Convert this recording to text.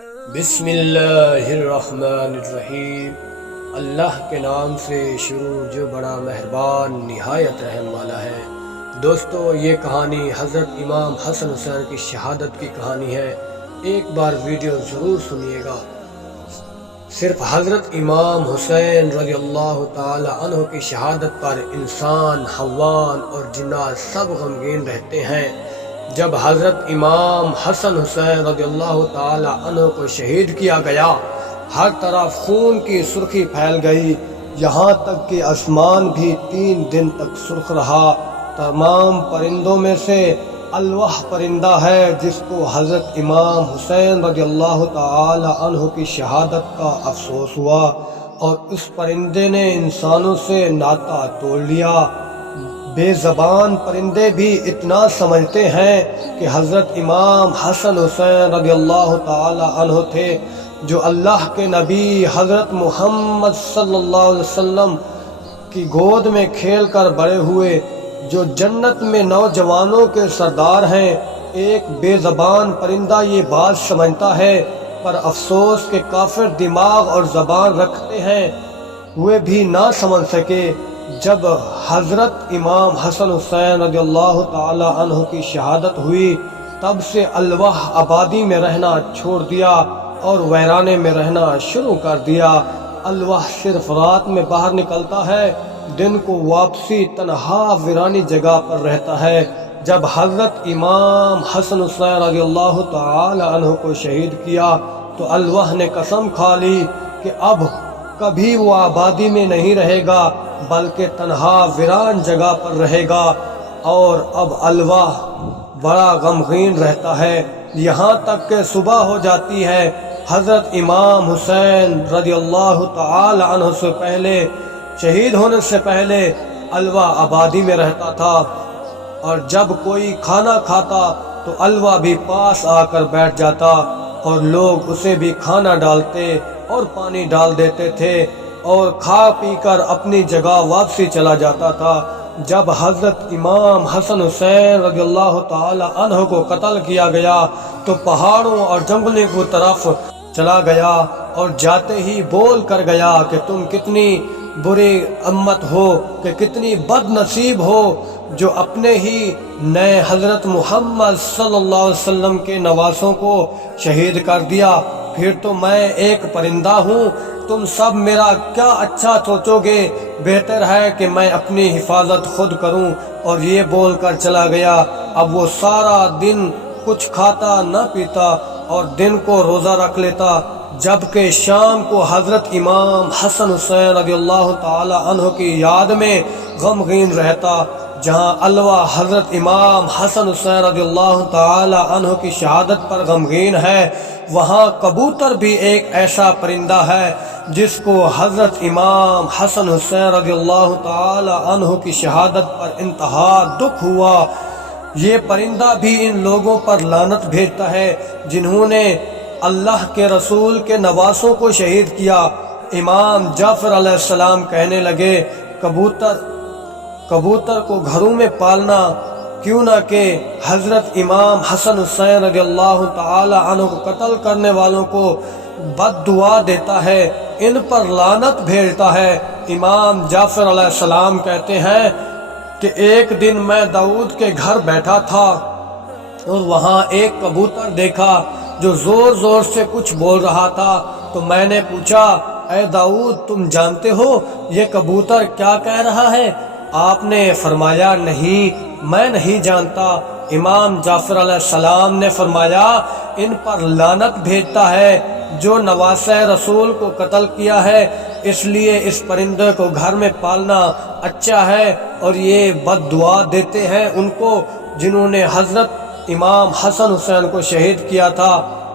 بسم اللہ الرحمن الرحیم۔ اللہ کے نام سے شروع جو بڑا مہربان نہایت رحم والا ہے۔ دوستو، یہ کہانی حضرت امام حسن حسین کی شہادت کی کہانی ہے۔ ایک بار ویڈیو ضرور سنیے گا۔ صرف حضرت امام حسین رضی اللہ تعالی عنہ کی شہادت پر انسان، حیوان اور جنات سب غمگین رہتے ہیں۔ جب حضرت امام حسن حسین رضی اللہ تعالی عنہ کو شہید کیا گیا، ہر طرف خون کی سرخی پھیل گئی، یہاں تک کہ آسمان بھی 3 دن تک سرخ رہا۔ تمام پرندوں میں سے الوح پرندہ ہے جس کو حضرت امام حسین رضی اللہ تعالی عنہ کی شہادت کا افسوس ہوا، اور اس پرندے نے انسانوں سے ناطہ توڑ لیا۔ بے زبان پرندے بھی اتنا سمجھتے ہیں کہ حضرت امام حسن حسین رضی اللہ تعالی عنہ تھے، جو اللہ کے نبی حضرت محمد صلی اللہ علیہ وسلم کی گود میں کھیل کر بڑے ہوئے، جو جنت میں نوجوانوں کے سردار ہیں۔ ایک بے زبان پرندہ یہ بات سمجھتا ہے، پر افسوس کہ کافر دماغ اور زبان رکھتے ہیں، وہ بھی نہ سمجھ سکے۔ جب حضرت امام حسن حسین رضی اللہ تعالی عنہ کی شہادت ہوئی، تب سے الوح آبادی میں رہنا چھوڑ دیا اور ویرانے میں رہنا شروع کر دیا۔ الوح صرف رات میں باہر نکلتا ہے، دن کو واپسی تنہا ویرانی جگہ پر رہتا ہے۔ جب حضرت امام حسن حسین رضی اللہ تعالی عنہ کو شہید کیا تو الوح نے قسم کھا لی کہ اب کبھی وہ آبادی میں نہیں رہے گا، بلکہ تنہا ویران جگہ پر رہے گا۔ اور اب الوح بڑا غمگین رہتا ہے، یہاں تک کہ صبح ہو جاتی ہے۔ حضرت امام حسین رضی اللہ تعالی عنہ سے پہلے، شہید ہونے سے پہلے، الوح آبادی میں رہتا تھا، اور جب کوئی کھانا کھاتا تو الوح بھی پاس آ کر بیٹھ جاتا، اور لوگ اسے بھی کھانا ڈالتے اور پانی ڈال دیتے تھے، اور کھا پی کر اپنی جگہ واپسی چلا جاتا تھا۔ جب حضرت امام حسن حسین رضی اللہ تعالی عنہ کو قتل کیا گیا تو پہاڑوں اور جنگلوں کی طرف چلا گیا، اور جاتے ہی بول کر گیا کہ تم کتنی بری امت ہو، کہ کتنی بد نصیب ہو، جو اپنے ہی نئے حضرت محمد صلی اللہ علیہ وسلم کے نواسوں کو شہید کر دیا۔ پھر تو میں ایک پرندہ ہوں، تم سب میرا کیا اچھا سوچو گے، بہتر ہے کہ میں اپنی حفاظت خود کروں۔ اور یہ بول کر چلا گیا۔ اب وہ سارا دن کچھ کھاتا نہ پیتا اور دن کو روزہ رکھ لیتا، جبکہ شام کو حضرت امام حسن حسین رضی اللہ تعالی عنہ کی یاد میں غمگین رہتا۔ جہاں الوح حضرت امام حسن حسین رضی اللہ تعالی عنہ کی شہادت پر غمگین ہے، وہاں کبوتر بھی ایک ایسا پرندہ ہے جس کو حضرت امام حسن حسین رضی اللہ تعالی عنہ کی شہادت پر انتہا دکھ ہوا۔ یہ پرندہ بھی ان لوگوں پر لعنت بھیجتا ہے جنہوں نے اللہ کے رسول کے نواسوں کو شہید کیا۔ امام جعفر علیہ السلام کہنے لگے، کبوتر کو گھروں میں پالنا کیوں نہ کہ حضرت امام حسن حسین رضی اللہ تعالی عنہ کو قتل کرنے والوں کو بد دعا دیتا ہے، ان پر لعنت بھیجتا ہے۔ امام جعفر علیہ السلام کہتے ہیں کہ ایک دن میں داؤد کے گھر بیٹھا تھا اور وہاں ایک کبوتر دیکھا جو زور زور سے کچھ بول رہا تھا، تو میں نے پوچھا، اے داؤد، تم جانتے ہو یہ کبوتر کیا کہہ رہا ہے؟ آپ نے فرمایا، نہیں، میں نہیں جانتا۔ امام جعفر علیہ السلام نے فرمایا، ان پر لعنت بھیجتا ہے جو نواسہ رسول کو قتل کیا ہے، اس لیے اس پرندے کو گھر میں پالنا اچھا ہے، اور یہ بد دعا دیتے ہیں ان کو جنہوں نے حضرت امام حسن حسین کو شہید کیا تھا۔